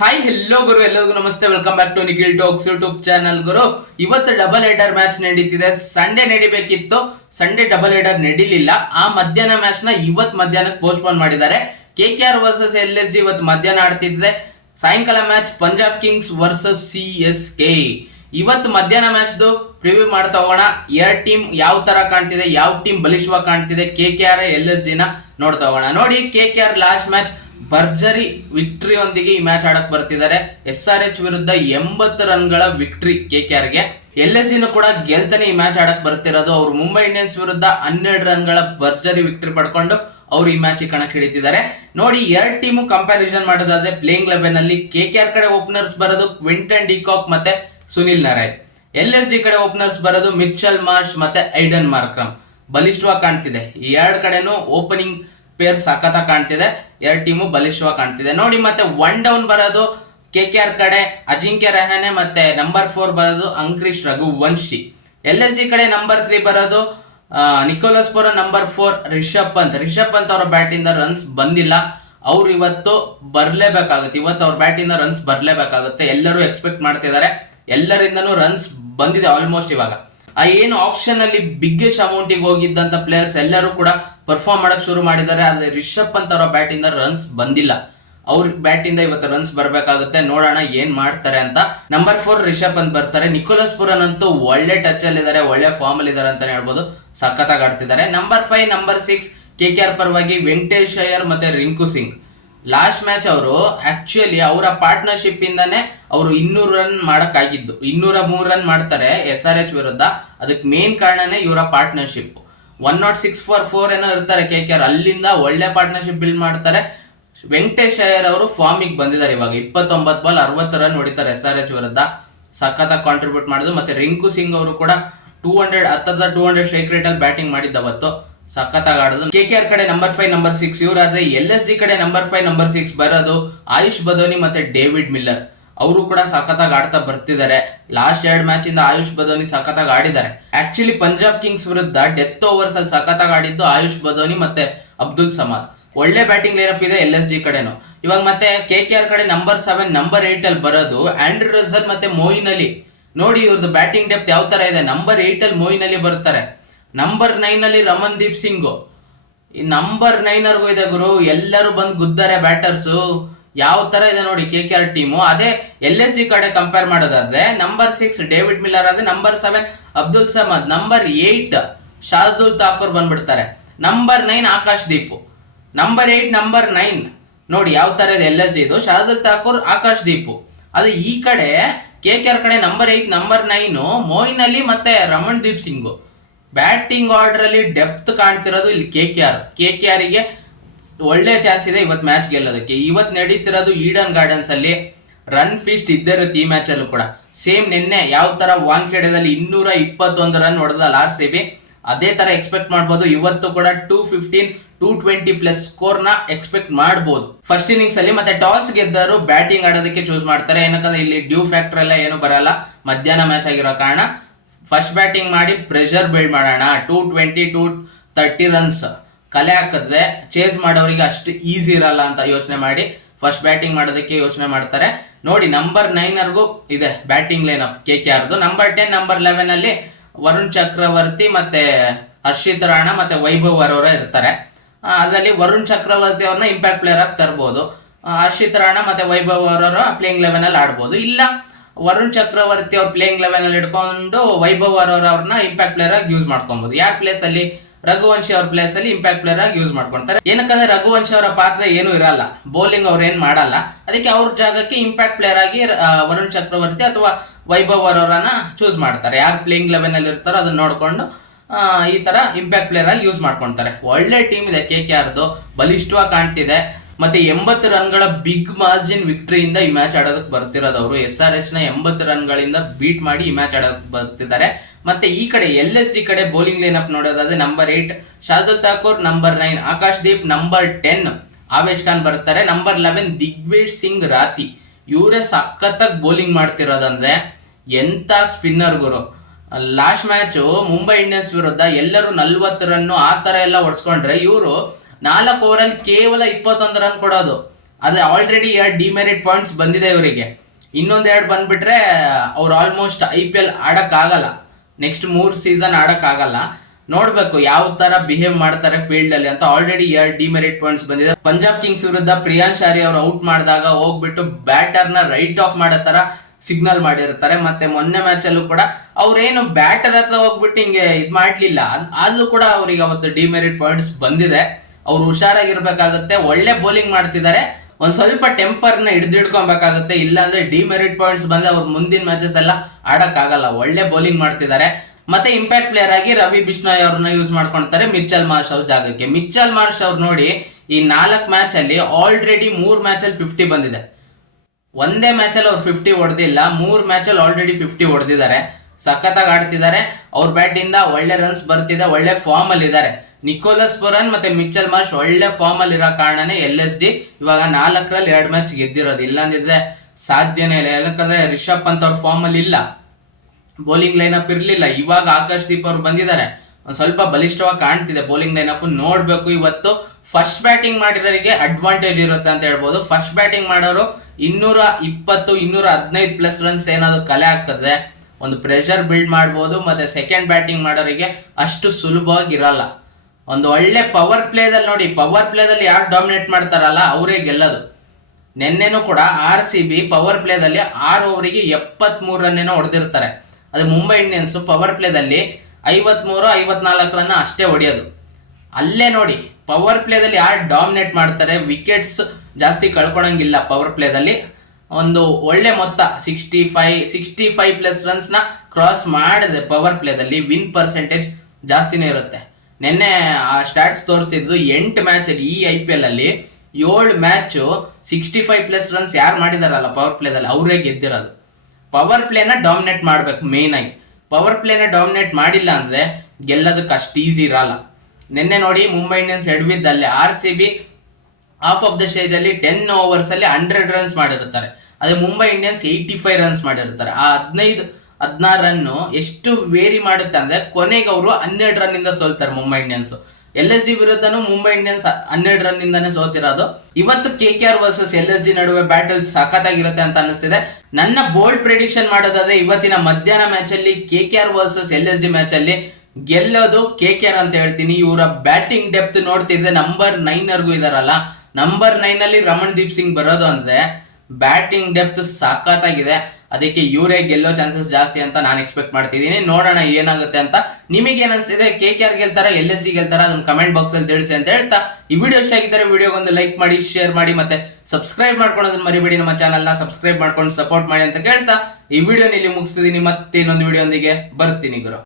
Hi hello ಗುರು, ಎಲ್ಲರಿಗೂ ನಮಸ್ತೆ. Welcome back to Nikhil talks YouTube channel. ಗುರು, ಇವತ್ತು ಡಬಲ್ ಹೆಡರ್ ಮ್ಯಾಚ್ ನಡೀತಿದೆ. ಸಂಡೇ ನಡಿಬೇಕಿತ್ತು, ಸಂಡೇ ಡಬಲ್ ಹೆಡರ್ ನಡೀಲಿಲ್ಲ. ಆ ಮಧ್ಯಾಹ್ನ ಮ್ಯಾಚ್ ನ ಇವತ್ತು ಮಧ್ಯಾಹ್ನಕ್ಕೆ ಪೋಸ್ಟ್ಪೋನ್ ಮಾಡಿದ್ದಾರೆ. KKR ವರ್ಸಸ್ LSG ಇವತ್ತು ಮಧ್ಯಾಹ್ನ ಆಡ್ತಿದ್ರೆ. ಸಾಯಂಕಾಲ match Punjab Kings versus CSK. ಇವತ್ತು ಮಧ್ಯಾಹ್ನ ಮ್ಯಾಚ್ದು ಪ್ರಿವ್ಯೂ ಮಾಡ್ತಾ ಹೋಗೋಣ. ಎರಡು ಟೀಮ್ ಯಾವ ತರ ಕಾಣ್ತಿದೆ, ಯಾವ ಟೀಮ್ ಬಲಿಷ್ಠವಾಗಿ ಕಾಣ್ತಿದೆ, KKR LSG ನ ನೋಡ್ತಾ ಹೋಗೋಣ. ನೋಡಿ, KKR ಲಾಸ್ಟ್ ಮ್ಯಾಚ್ ಭರ್ಜರಿ ವಿಕ್ಟರಿ ಒಂದಿಗೆ ಈ ಮ್ಯಾಚ್ ಆಡಕ್ ಬರ್ತಿದ್ದಾರೆ. SRH ವಿರುದ್ಧ 80 ರನ್ಗಳ ವಿಕ್ಟರಿ KKR ಗೆ. LSG ಕೂಡ ಗೆಲ್ತಾನೆ ಈ ಮ್ಯಾಚ್ ಆಡಕ್ ಬರ್ತಿರೋದು. ಅವರು ಮುಂಬೈ ಇಂಡಿಯನ್ಸ್ ವಿರುದ್ಧ 12 ರನ್ಗಳ ಭರ್ಜರಿ ವಿಕ್ಟರಿ ಪಡ್ಕೊಂಡು ಅವ್ರು ಈ ಮ್ಯಾಚ್ ಕಣಕ್ಕೆ ಹಿಡಿತಿದ್ದಾರೆ. ನೋಡಿ, ಎರಡು ಟೀಮು ಕಂಪ್ಯಾರಿಸನ್ ಮಾಡೋದಾದ್ರೆ ಪ್ಲೇಯಿಂಗ್ 11 ಅಲ್ಲಿ KKR ಕಡೆ ಓಪನರ್ಸ್ ಬರೋದು ಕ್ವಿಂಟನ್ ಡಿಕಾಕ್ ಮತ್ತೆ ಸುನಿಲ್ ನಾರಾಯಣ್. LSG ಕಡೆ ಓಪನರ್ಸ್ ಬರೋದು ಮಿಚೆಲ್ ಮಾರ್ಷ್ ಮತ್ತೆ ಐಡನ್ ಮಾರ್ಕ್ರಮ್. ಬಲಿಷ್ಠವಾಗಿ ಕಾಣ್ತಿದೆ. ಈ ಎರಡು ಕಡೆನೂ ಓಪನಿಂಗ್ ಪೇರ್ ಸಖತ ಕಾಣ್ತಿದೆ. ಎರಡು ಟೀಮು ಬಲಿಷ್ಠವಾಗಿ ಕಾಣ್ತಿದೆ. ನೋಡಿ, ಮತ್ತೆ 1 ಡೌನ್ ಬರೋದು KKR ಕಡೆ ಅಜಿಂಕ್ಯ ರಹಾನೆ ಮತ್ತೆ ನಂಬರ್ 4 ಬರೋದು ಅಂಕ್ರಿಶ್ ರಘುವಂಶಿ. LSG ಕಡೆ ನಂಬರ್ 3 ಬರೋದು ನಿಕೋಲಸ್ ಪುರ, ನಂಬರ್ 4 ರಿಷಬ್ ಪಂತ್ ಅವರ ಬ್ಯಾಟ್ ಇಂದ ರನ್ಸ್ ಬಂದಿಲ್ಲ. ಅವ್ರು ಇವತ್ತು ಬರ್ಲೇಬೇಕಾಗುತ್ತೆ. ಇವತ್ತು ಅವ್ರ ಬ್ಯಾಟ್ ಇಂದ ರನ್ಸ್ ಬರ್ಲೇಬೇಕಾಗುತ್ತೆ. ಎಲ್ಲರೂ ಎಕ್ಸ್ಪೆಕ್ಟ್ ಮಾಡ್ತಿದ್ದಾರೆ. ಎಲ್ಲರಿಂದನೂ ರನ್ಸ್ ಬಂದಿದೆ ಆಲ್ಮೋಸ್ಟ್. ಇವಾಗ ಆ ಏನು ಆಪ್ಷನ್ ಅಲ್ಲಿ ಬಿಗ್ಗೆಸ್ಟ್ ಅಮೌಂಟಿಗೆ ಹೋಗಿದ್ದಂತ ಪ್ಲೇಯರ್ಸ್ ಎಲ್ಲರೂ ಕೂಡ ಪರ್ಫಾರ್ಮ್ ಮಾಡಕ್ ಶುರು ಮಾಡಿದ್ದಾರೆ. ಆದ್ರೆ ರಿಷಬ್ ಪಂತ್ ಅವರ ಬ್ಯಾಟ್ ಇಂದ ರನ್ಸ್ ಬಂದಿಲ್ಲ. ಅವ್ರ ಬ್ಯಾಟ್ ಇಂದ ಇವತ್ತು ರನ್ಸ್ ಬರ್ಬೇಕಾಗುತ್ತೆ. ನೋಡೋಣ ಏನ್ ಮಾಡ್ತಾರೆ ಅಂತ. ನಂಬರ್ 4 ರಿಷಬ್ ಪಂತ್ ಬರ್ತಾರೆ. ನಿಕೋಲಸ್ ಪುರನ್ ಅಂತೂ ಒಳ್ಳೆ ಟಚ್ ಅಲ್ಲಿ ಇದಾರೆ, ಒಳ್ಳೆ ಫಾರ್ಮ್ ಅಲ್ಲಿ ಇದಾರೆ ಅಂತಾನೆ ಹೇಳ್ಬೋದು. ಸಖತ್ತಾಗಿ ಆಡ್ತಿದ್ದಾರೆ. ನಂಬರ್ 5, ನಂಬರ್ 6 KKR ಪರವಾಗಿ ವೆಂಕಟೇಶ್ ಅಯ್ಯರ್ ಮತ್ತೆ ರಿಂಕು ಸಿಂಗ್. ಲಾಸ್ಟ್ ಮ್ಯಾಚ್ ಅವರು ಆಕ್ಚುಲಿ ಅವರ ಪಾರ್ಟ್ನರ್ಶಿಪ್ ಇಂದಾನೆ ಅವರು 200 ರನ್ ಮಾಡಕ್ ಆಗಿದ್ದು. 203 ರನ್ ಮಾಡ್ತಾರೆ SRH ವಿರುದ್ಧ. ಅದಕ್ಕೆ ಮೇನ್ ಕಾರಣನೇ ಇವರ ಪಾರ್ಟ್ನರ್ಶಿಪ್. 106 for 4 ಏನೋ ಇರ್ತಾರೆ KKR. ಅಲ್ಲಿಂದ ಒಳ್ಳೆ ಪಾರ್ಟ್ನರ್ಶಿಪ್ ಬಿಲ್ಡ್ ಮಾಡ್ತಾರೆ. ವೆಂಕಟೇಶ್ ಅಯ್ಯರ್ ಅವರು ಫಾರ್ಮಿಗೆ ಬಂದಿದ್ದಾರೆ. ಇವಾಗ 29 ಬಾಲ್ 60 ರನ್ ಹೊಡಿತಾರೆ SRH ವಿರುದ್ಧ. ಸಖತ್ತಾಗಿ ಕಾಂಟ್ರಿಬ್ಯೂಟ್ ಮಾಡಿದ್ರು. ಮತ್ತೆ ರಿಂಕು ಸಿಂಗ್ ಅವರು ಕೂಡ 200 ಸ್ಟ್ರೈಕ್ ರೇಟ್ ಅಲ್ಲಿ ಬ್ಯಾಟಿಂಗ್ ಮಾಡಿದ್ದವತ್ತು. ಸಖತ್ತಾಗಿ ಆಡೋದು. KKR ಕಡೆ ನಂಬರ್ 5, ನಂಬರ್ 6 ಇವರಾದ್ರೆ. LSG ಕಡೆ ನಂಬರ್ 5, ನಂಬರ್ 6 ಬರೋದು ಆಯುಷ್ ಬದೋನಿ ಮತ್ತೆ ಡೇವಿಡ್ ಮಿಲ್ಲರ್. ಅವರು ಕೂಡ ಸಖತ್ತಾಗಿ ಆಡ್ತಾ ಬರ್ತಿದ್ದಾರೆ. ಲಾಸ್ಟ್ 2 ಮ್ಯಾಚ್ ಇಂದ ಆಯುಷ್ ಬದೋನಿ ಸಖತ್ತಾಗಿ ಆಡಿದ್ದಾರೆ. ಆಕ್ಚುಲಿ ಪಂಜಾಬ್ ಕಿಂಗ್ಸ್ ವಿರುದ್ಧ ಡೆತ್ ಓವರ್ಸ್ ಅಲ್ಲಿ ಸಖತ್ತಾಗಿ ಆಡಿದ್ದು ಆಯುಷ್ ಬದೋನಿ ಮತ್ತೆ ಅಬ್ದುಲ್ ಸಮಾದ್. ಒಳ್ಳೆ ಬ್ಯಾಟಿಂಗ್ ಲೈನಪ್ ಇದೆ LSG ಕಡೆನು. ಇವಾಗ ಮತ್ತೆ KKR ಕಡೆ ನಂಬರ್ 7, ನಂಬರ್ 8 ಅಲ್ಲಿ ಬರೋದು ಆಂಡ್ರೂ ರಸಲ್ ಮತ್ತೆ ಮೊಯಿನ್ ಅಲಿ. ನೋಡಿ ಇವ್ರದ್ದು ಬ್ಯಾಟಿಂಗ್ ಡೆಪ್ತ್ ಯಾವ ತರ ಇದೆ. ನಂಬರ್ 8 ಅಲ್ಲಿ ಮೊಯಿನ್ ಅಲಿ ಬರ್ತಾರೆ. ನಂಬರ್ 9 ಅಲ್ಲಿ ರಮನ್ದೀಪ್ ಸಿಂಗ್. ಈ ನಂಬರ್ 9 ಇದೆ ಗುರು. ಎಲ್ಲರೂ ಬಂದು ಗುದ್ದಾರೆ ಬ್ಯಾಟರ್ಸು. ಯಾವ ತರ ಇದೆ ನೋಡಿ KKR ಟೀಮು. ಅದೇ LSG ಕಡೆ ಕಂಪೇರ್ ಮಾಡೋದಾದ್ರೆ ನಂಬರ್ 6 ಡೇವಿಡ್ ಮಿಲ್ಲರ್ ಆದ್ರೆ, ನಂಬರ್ 7 ಅಬ್ದುಲ್ ಸಮದ್, ನಂಬರ್ 8 ಶಾರ್ದುಲ್ ಥಾಕೂರ್ ಬಂದ್ಬಿಡ್ತಾರೆ. Number 9 Akash Deep. Number 8, number 9 ನೋಡಿ ಯಾವ ತರ ಇದೆ LSG ಇದು. ಶಾರ್ದುಲ್ ಥಾಕೂರ್, ಆಕಾಶ್ ದೀಪ್. ಅದು ಈ ಕಡೆ KKR ಕಡೆ ನಂಬರ್ 8, ನಂಬರ್ 9 ಮೊಯಿನ್ ಅಲಿ ಮತ್ತೆ ರಮಣ್ದೀಪ್ ಸಿಂಗ್. ಬ್ಯಾಟಿಂಗ್ ಆರ್ಡರ್ ಅಲ್ಲಿ ಡೆಪ್ತ್ ಕಾಣ್ತಿರೋದು ಇಲ್ಲಿ KKR ಗೆ ಒಳ್ಳೆ ಚಾನ್ಸ್ ಇದೆ ಇವತ್ತು ಮ್ಯಾಚ್ ಗೆಲ್ಲೋದಕ್ಕೆ. ಇವತ್ತು ನಡೀತಿರೋದು ಈಡನ್ ಗಾರ್ಡನ್ಸ್ ಅಲ್ಲಿ. ರನ್ ಫೀಸ್ಟ್ ಇದ್ದೇ ಇರುತ್ತೆ ಈ ಮ್ಯಾಚ್ ಅಲ್ಲೂ ಕೂಡ. ಸೇಮ್ ನಿನ್ನೆ ಯಾವ ತರ ವಾಂಖೇಡದಲ್ಲಿ 221 ರನ್ ಹೊಡೆದಲ್ಲ RCB, ಅದೇ ತರ ಎಕ್ಸ್ಪೆಕ್ಟ್ ಮಾಡಬಹುದು. ಇವತ್ತು ಕೂಡ 215, 220 ಪ್ಲಸ್ ಸ್ಕೋರ್ ನ ಎಕ್ಸ್ಪೆಕ್ಟ್ ಮಾಡಬಹುದು ಫಸ್ಟ್ ಇನ್ನಿಂಗ್ಸ್ ಅಲ್ಲಿ. ಮತ್ತೆ ಟಾಸ್ ಗೆದ್ದರು ಬ್ಯಾಟಿಂಗ್ ಆಡೋದಕ್ಕೆ ಚೂಸ್ ಮಾಡ್ತಾರೆ. ಏನಕ್ಕಂದ್ರೆ ಇಲ್ಲಿ ಡ್ಯೂ ಫ್ಯಾಕ್ಟರ್ ಎಲ್ಲ ಏನು ಬರಲ್ಲ. ಮಧ್ಯಾಹ್ನ ಮ್ಯಾಚ್ ಆಗಿರೋ ಕಾರಣ ಫಸ್ಟ್ ಬ್ಯಾಟಿಂಗ್ ಮಾಡಿ ಪ್ರೆಷರ್ ಬಿಲ್ಡ್ ಮಾಡೋಣ. 220, 230 ರನ್ಸ್ ಕಲೆ ಹಾಕಿದ್ರೆ ಚೇಸ್ ಮಾಡೋರಿಗೆ ಅಷ್ಟು ಈಸಿ ಇರಲ್ಲ ಅಂತ ಯೋಚನೆ ಮಾಡಿ ಫಸ್ಟ್ ಬ್ಯಾಟಿಂಗ್ ಮಾಡೋದಕ್ಕೆ ಯೋಚನೆ ಮಾಡ್ತಾರೆ. ನೋಡಿ, ನಂಬರ್ 9 ಇದೆ ಬ್ಯಾಟಿಂಗ್ ಲೈನ್ ಅಪ್ KKRದು. ನಂಬರ್ 10, ನಂಬರ್ 11 ಅಲ್ಲಿ ವರುಣ್ ಚಕ್ರವರ್ತಿ ಮತ್ತೆ ಹರ್ಷಿತ್ ರಾಣಾ ಮತ್ತೆ ವೈಭವ್ ಅವರ ಇರ್ತಾರೆ. ಅದರಲ್ಲಿ ವರುಣ್ ಚಕ್ರವರ್ತಿ ಅವ್ರನ್ನ ಇಂಪ್ಯಾಕ್ಟ್ ಪ್ಲೇಯರ್ ಆಗಿ ತರಬಹುದು. ಹರ್ಷಿತ್ ರಾಣಾ ಮತ್ತೆ ವೈಭವ್ ಅವರ ಪ್ಲೇಯಿಂಗ್ 11 ಅಲ್ಲಿ ಆಡ್ಬೋದು. ಇಲ್ಲ ವರುಣ್ ಚಕ್ರವರ್ತಿ ಅವ್ರ ಪ್ಲೇಯಿಂಗ್ 11 ಅಲ್ಲಿ ಇಟ್ಕೊಂಡು ವೈಭವ್ ಅವ್ರನ್ನ ಇಂಪ್ಯಾಕ್ಟ್ ಪ್ಲೇಯರ್ ಆಗಿ ಯೂಸ್ ಮಾಡ್ಕೊಬಹುದು. ಯಾರ ಪ್ಲೇಸ್ ಅಲ್ಲಿ? ರಘುವಂಶಿ ಅವ್ರ ಪ್ಲೇಸ್ ಅಲ್ಲಿ ಇಂಪ್ಯಾಕ್ಟ್ ಪ್ಲೇಯರ್ ಆಗಿ ಯೂಸ್ ಮಾಡ್ಕೊಂತಾರೆ. ಏನಕ್ಕಂದ್ರೆ ರಘುವಂಶಿ ಅವರ ಪಾತ್ರ ಏನು ಇರಲ್ಲ, ಬೌಲಿಂಗ್ ಅವ್ರ ಏನ್ ಮಾಡಲ್ಲ. ಅದಕ್ಕೆ ಅವ್ರ ಜಾಗಕ್ಕೆ ಇಂಪ್ಯಾಕ್ಟ್ ಪ್ಲೇಯರ್ ಆಗಿ ವರುಣ್ ಚಕ್ರವರ್ತಿ ಅಥವಾ ವೈಭವ್ ಅವರನ್ನ ಚೂಸ್ ಮಾಡ್ತಾರೆ. ಯಾರು ಪ್ಲೇಯಿಂಗ್ 11 ಅಲ್ಲಿ ಇರ್ತಾರೋ ಅದನ್ನ ನೋಡ್ಕೊಂಡು ಈ ತರ ಇಂಪ್ಯಾಕ್ಟ್ ಪ್ಲೇಯರ್ ಆಗಿ ಯೂಸ್ ಮಾಡ್ಕೊಂತಾರೆ. ಒಳ್ಳೆ ಟೀಮ್ ಇದೆ KKRದು, ಬಲಿಷ್ಠವಾಗಿ ಕಾಣ್ತಿದೆ. ಮತ್ತೆ 80 ರನ್ಗಳ ಬಿಗ್ ಮಾರ್ಜಿನ್ ವಿಕ್ಟರಿಯಿಂದ ಈ ಮ್ಯಾಚ್ ಆಡೋದಕ್ಕೆ ಬರ್ತಿರೋದು. ಅವರು SRH ನ 80 ರನ್ಗಳಿಂದ ಬೀಟ್ ಮಾಡಿ ಈ ಮ್ಯಾಚ್ ಆಡೋದಕ್ಕೆ ಬರ್ತಿದ್ದಾರೆ. ಮತ್ತೆ ಈ ಕಡೆ LSG ಕಡೆ ಬೌಲಿಂಗ್ ಲೈನ್ ಅಪ್ ನೋಡೋದಾದ್ರೆ number 8 Shardul Thakur, number 9 Akash Deep, number 10 Avesh Khan ಬರ್ತಾರೆ. ನಂಬರ್ 11 ದಿಗ್ವಿಜಯ್ ಸಿಂಗ್ ರಾತಿ. ಇವರೇ ಸಖತ್ತಾಗಿ ಬೌಲಿಂಗ್ ಮಾಡ್ತಿರೋದಂದ್ರೆ ಎಂತ ಸ್ಪಿನ್ನರ್ ಗುರು. ಲಾಸ್ಟ್ ಮ್ಯಾಚ್ ಮುಂಬೈ ಇಂಡಿಯನ್ಸ್ ವಿರುದ್ಧ ಎಲ್ಲರೂ 40 ರನ್ ಆ ತರ ಎಲ್ಲ ಹೊಡ್ಸ್ಕೊಂಡ್ರೆ ಇವರು 4 ಓವರಲ್ಲಿ ಕೇವಲ 21 ರನ್ ಕೊಡೋದು. ಅದೇ ಆಲ್ರೆಡಿ 2 ಡಿಮೆರಿಟ್ ಪಾಯಿಂಟ್ಸ್ ಬಂದಿದೆ ಇವರಿಗೆ. ಇನ್ನೊಂದೆರಡು ಬಂದ್ಬಿಟ್ರೆ ಅವ್ರು ಆಲ್ಮೋಸ್ಟ್ IPL ಆಡಕ್ ಆಗಲ್ಲ, ನೆಕ್ಸ್ಟ್ 3 ಸೀಸನ್ ಆಡಕ್ ಆಗಲ್ಲ. ನೋಡ್ಬೇಕು ಯಾವ ತರ ಬಿಹೇವ್ ಮಾಡ್ತಾರೆ ಫೀಲ್ಡ್ ಅಲ್ಲಿ ಅಂತ. ಆಲ್ರೆಡಿ 2 ಡಿಮೆರಿಟ್ ಪಾಯಿಂಟ್ಸ್ ಬಂದಿದೆ. ಪಂಜಾಬ್ ಕಿಂಗ್ಸ್ ವಿರುದ್ಧ ಪ್ರಿಯಾಂಶ್ ಆರ್ಯ ಅವ್ರು ಔಟ್ ಮಾಡಿದಾಗ ಹೋಗ್ಬಿಟ್ಟು ಬ್ಯಾಟರ್ ನ ರೈಟ್ ಆಫ್ ಮಾಡೋ ತರ ಸಿಗ್ನಲ್ ಮಾಡಿರ್ತಾರೆ. ಮತ್ತೆ ಮೊನ್ನೆ ಮ್ಯಾಚ್ ಅಲ್ಲೂ ಕೂಡ ಅವ್ರೇನು ಬ್ಯಾಟರ್ ಹತ್ರ ಹೋಗ್ಬಿಟ್ಟು ಹಿಂಗೆ ಇದ್ ಮಾಡ್ಲಿಲ್ಲ, ಅಲ್ಲೂ ಕೂಡ ಅವ್ರಿಗೆ ಅವತ್ತು ಡಿಮೆರಿಟ್ ಪಾಯಿಂಟ್ಸ್ ಬಂದಿದೆ. ಅವ್ರು ಹುಷಾರಾಗಿರ್ಬೇಕಾಗುತ್ತೆ. ಒಳ್ಳೆ ಬೌಲಿಂಗ್ ಮಾಡ್ತಿದ್ದಾರೆ, ಒಂದ್ ಸ್ವಲ್ಪ ಟೆಂಪರ್ ನ ಹಿಡಿದಿಡ್ಕೊಬೇಕಾಗುತ್ತೆ, ಇಲ್ಲಾಂದ್ರೆ ಡಿಮೆರಿಟ್ ಪಾಯಿಂಟ್ಸ್ ಬಂದ್ರೆ ಅವ್ರು ಮುಂದಿನ ಮ್ಯಾಚಸ್ ಎಲ್ಲ ಆಡಕ್ ಆಗಲ್ಲ. ಒಳ್ಳೆ ಬೌಲಿಂಗ್ ಮಾಡ್ತಿದ್ದಾರೆ. ಮತ್ತೆ ಇಂಪ್ಯಾಕ್ಟ್ ಪ್ಲೇಯರ್ ಆಗಿ ರವಿ ಬಿಷ್ಣಾಯ್ ಅವ್ರನ್ನ ಯೂಸ್ ಮಾಡ್ಕೊಳ್ತಾರೆ ಮಿಚ್ಚಲ್ ಮಾರ್ಷ್ ಅವ್ರ ಜಾಗಕ್ಕೆ. ಮಿಚ್ಚಲ್ ಮಾರ್ಷ್ ಅವ್ರು ನೋಡಿ ಈ 4 ಮ್ಯಾಚ್ ಅಲ್ಲಿ ಆಲ್ರೆಡಿ 3 ಮ್ಯಾಚ್ ಅಲ್ಲಿ 50 ಬಂದಿದೆ. ಒಂದೇ ಮ್ಯಾಚ್ ಅಲ್ಲಿ ಅವ್ರು 50 ಹೊಡೆದಿಲ್ಲ, 3 ಮ್ಯಾಚ್ ಅಲ್ಲಿ ಆಲ್ರೆಡಿ 50 ಹೊಡೆದಿದ್ದಾರೆ. ಸಖತ್ತಾಗಿ ಆಡ್ತಿದ್ದಾರೆ. ಅವ್ರ ಬ್ಯಾಟ್ ಇಂದ ಒಳ್ಳೆ ರನ್ಸ್ ಬರ್ತಿದೆ, ಒಳ್ಳೆ ಫಾರ್ಮ್ ಅಲ್ಲಿ ಇದ್ದಾರೆ. ನಿಕೋಲಸ್ ಪುರನ್ ಮತ್ತೆ ಮಿಚ್ಚಲ್ ಮಾರ್ಷ್ ಒಳ್ಳೆ ಫಾರ್ಮ್ ಅಲ್ಲಿ ಇರೋ ಕಾರಣನೇ LSD ಇವಾಗ 4ರಲ್ಲಿ 2 ಮ್ಯಾಚ್ ಗೆದ್ದಿರೋದು. ಇಲ್ಲಾಂದಿದ್ರೆ ಸಾಧ್ಯನೇ ಇಲ್ಲ, ಯಾಕಂದ್ರೆ ರಿಷಬ್ ಪಂತ್ ಅವ್ರ ಫಾರ್ಮ್ ಅಲ್ಲಿ ಇಲ್ಲ, ಬೌಲಿಂಗ್ ಲೈನಪ್ ಇರ್ಲಿಲ್ಲ. ಇವಾಗ ಆಕಾಶ್ ದೀಪ್ ಅವ್ರು ಬಂದಿದ್ದಾರೆ, ಒಂದ್ ಸ್ವಲ್ಪ ಬಲಿಷ್ಠವಾಗಿ ಕಾಣ್ತಿದೆ ಬೌಲಿಂಗ್ ಲೈನಪ್. ನೋಡ್ಬೇಕು ಇವತ್ತು ಫಸ್ಟ್ ಬ್ಯಾಟಿಂಗ್ ಮಾಡಿರೋರಿಗೆ ಅಡ್ವಾಂಟೇಜ್ ಇರುತ್ತೆ ಅಂತ ಹೇಳ್ಬೋದು. ಫಸ್ಟ್ ಬ್ಯಾಟಿಂಗ್ ಮಾಡೋರು 220 215 ಪ್ಲಸ್ ರನ್ಸ್ ಏನಾದ್ರು ಕಲೆ ಹಾಕಿದ್ರೆ ಒಂದು ಪ್ರೆಷರ್ ಬಿಲ್ಡ್ ಮಾಡ್ಬೋದು. ಮತ್ತೆ ಸೆಕೆಂಡ್ ಬ್ಯಾಟಿಂಗ್ ಮಾಡೋರಿಗೆ ಅಷ್ಟು ಸುಲಭವಾಗಿ ಇರಲ್ಲ. ಒಂದು ಒಳ್ಳೆ ಪವರ್ ಪ್ಲೇದಲ್ಲಿ ನೋಡಿ, ಪವರ್ ಪ್ಲೇದಲ್ಲಿ ಯಾರು ಡಾಮಿನೇಟ್ ಮಾಡ್ತಾರಲ್ಲ ಅವರೇ ಗೆಲ್ಲೋದು. ನಿನ್ನೆನೂ ಕೂಡ RCB ಪವರ್ ಪ್ಲೇದಲ್ಲಿ 6 ಓವರಿಗೆ 73 ರನ್ ಹೊಡೆದಿರ್ತಾರೆ. ಅದು ಮುಂಬೈ ಇಂಡಿಯನ್ಸ್ ಪವರ್ ಪ್ಲೇದಲ್ಲಿ 53 54 ರನ್ ಅಷ್ಟೇ ಹೊಡೆಯೋದು. ಅಲ್ಲೇ ನೋಡಿ ಪವರ್ ಪ್ಲೇದಲ್ಲಿ ಯಾರು ಡಾಮಿನೇಟ್ ಮಾಡ್ತಾರೆ, ವಿಕೆಟ್ಸ್ ಜಾಸ್ತಿ ಕಳ್ಕೊಳಂಗಿಲ್ಲ ಪವರ್ ಪ್ಲೇದಲ್ಲಿ. ಒಂದು ಒಳ್ಳೆ ಮೊತ್ತ 65 ಪ್ಲಸ್ ರನ್ಸ್ ನ ಕ್ರಾಸ್ ಮಾಡಿದೆ ಪವರ್ ಪ್ಲೇದಲ್ಲಿ. ವಿನ್ ಪರ್ಸೆಂಟೇಜ್ ಜಾಸ್ತಿನೇ ಇರುತ್ತೆ. ನಿನ್ನೆ ಆ ಸ್ಟಾಟ್ಸ್ ತೋರಿಸ್ತಿದ್ದು 8 ಮ್ಯಾಚ್ ಅಲ್ಲಿ ಈ IPL ಅಲ್ಲಿ 7 ಮ್ಯಾಚ್ 65 ಪ್ಲಸ್ ರನ್ಸ್ ಯಾರು ಮಾಡಿದಾರಲ್ಲ ಪವರ್ ಪ್ಲೇದಲ್ಲಿ ಅವರೇ ಗೆದ್ದಿರೋದು. ಪವರ್ ಪ್ಲೇನ ಡಾಮಿನೇಟ್ ಮಾಡ್ಬೇಕು ಮೇನ್ ಆಗಿ. ಪವರ್ ಪ್ಲೇನ ಡಾಮಿನೇಟ್ ಮಾಡಿಲ್ಲ ಅಂದ್ರೆ ಗೆಲ್ಲೋದಕ್ಕೆ ಅಷ್ಟು ಈಸಿ ಇರಲ್ಲ. ನಿನ್ನೆ ನೋಡಿ ಮುಂಬೈ ಇಂಡಿಯನ್ಸ್ ಎಡವಿದ್ದಲ್ಲಿ RCB half of the stage ಅಲ್ಲಿ 10 ಓವರ್ಸ್ ಅಲ್ಲಿ 100 ರನ್ಸ್ ಮಾಡಿರ್ತಾರೆ. ಅದೇ ಮುಂಬೈ ಇಂಡಿಯನ್ಸ್ 85 ರನ್ಸ್ ಮಾಡಿರ್ತಾರೆ. ಆ 15-16 ರನ್ನು ಎಷ್ಟು ವೇರಿ ಮಾಡುತ್ತೆ ಅಂದ್ರೆ ಕೊನೆಗೆ ಅವರು 12 ರನ್ ಇಂದ ಸೋಲ್ತಾರೆ ಮುಂಬೈ ಇಂಡಿಯನ್ಸ್. LSD ವಿರುದ್ಧನೂ ಮುಂಬೈ ಇಂಡಿಯನ್ಸ್ 12 ರನ್ ಇಂದಾನೆ ಸೋತಿರೋದು. ಇವತ್ತು KKR ವರ್ಸಸ್ LSD ನಡುವೆ ಬ್ಯಾಟಲ್ ಸಖತ್ತಾಗಿರುತ್ತೆ ಅಂತ ಅನಿಸ್ತಿದೆ. ನನ್ನ ಬೋಲ್ಡ್ ಪ್ರೆಡಿಕ್ಷನ್ ಮಾಡೋದಾದ್ರೆ ಇವತ್ತಿನ ಮಧ್ಯಾಹ್ನ ಮ್ಯಾಚ್ ಅಲ್ಲಿ KKR ವರ್ಸಸ್ LSD ಮ್ಯಾಚ್ ಅಲ್ಲಿ ಗೆಲ್ಲೋದು KKR ಅಂತ ಹೇಳ್ತೀನಿ. ಇವರ ಬ್ಯಾಟಿಂಗ್ ಡೆಪ್ತ್ ನೋಡ್ತಿದ್ರೆ ನಂಬರ್ 9 ವರ್ಗೂ ಇದಾರಲ್ಲ, ನಂಬರ್ 9 ಅಲ್ಲಿ ರಮಣ್ ದೀಪ್ ಸಿಂಗ್ ಬರೋದು ಅಂದ್ರೆ ಬ್ಯಾಟಿಂಗ್ ಡೆಪ್ತ್ ಸಖತ್ತಾಗಿದೆ. ಅದಕ್ಕೆ ಇವರೇ ಗೆಲ್ಲೋ ಚಾನ್ಸಸ್ ಜಾಸ್ತಿ ಅಂತ ನಾನು ಎಕ್ಸ್ಪೆಕ್ಟ್ ಮಾಡ್ತಿದ್ದೀನಿ. ನೋಡೋಣ ಏನಾಗುತ್ತೆ ಅಂತ. ನಿಮಗೆ ಏನಿಸ್ತಿದೆ, KKR ಗೆಲ್ತಾರ LSD ಗೆಲ್ತಾರ? ಅದನ್ನ ಕಮೆಂಟ್ ಬಾಕ್ಸ್ ಅಲ್ಲಿ ತಿಳಿಸಿ ಅಂತ ಹೇಳ್ತಾ ಈ ವಿಡಿಯೋ ಇಷ್ಟ ಆಗಿದ್ದರೆ ವಿಡಿಯೋಗೊಂದು ಲೈಕ್ ಮಾಡಿ, ಶೇರ್ ಮಾಡಿ, ಮತ್ತೆ ಸಬ್ಸ್ಕ್ರೈಬ್ ಮಾಡ್ಕೊಳ್ಳೋದನ್ನ ಮರಿಬೇಡಿ. ನಮ್ಮ ಚಾನಲ್ನ ಸಬ್ಸ್ಕ್ರೈಬ್ ಮಾಡ್ಕೊಂಡು ಸಪೋರ್ಟ್ ಮಾಡಿ ಅಂತ ಕೇಳ್ತಾ ಈ ವಿಡಿಯೋನ ಇಲ್ಲಿ ಮುಗಿಸ್ತಿದ್ದೀನಿ. ಮತ್ತೆ ಇನ್ನೊಂದು ವಿಡಿಯೋ ಒಂದಿಗೆ ಬರ್ತೀನಿ ಗುರು.